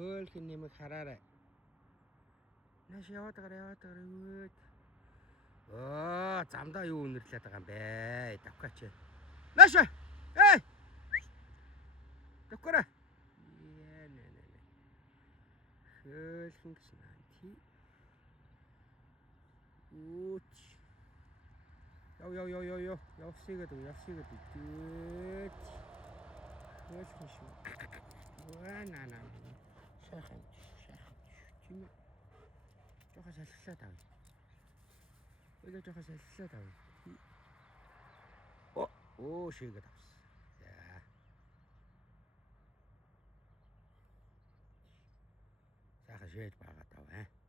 Хөөлхөн нэмэг хараарай. Нааш яваад байгаа юу. Замдаа юу үнэрлээд байгаа юм бэ? Давкаач. Нааша. Эй! Давкаарай. Нэ. Хөөлхөн гэж наанти. Үүч. Яв. Явсыгээд. Дээч. Хөөлхөн шүү. Наа. Сайхан. Тийм ээ. Жохоо салхилаа тав. Жохоо салхилаа тав. Шийгээд авсан. За. Сайхан шийд байгаа тав.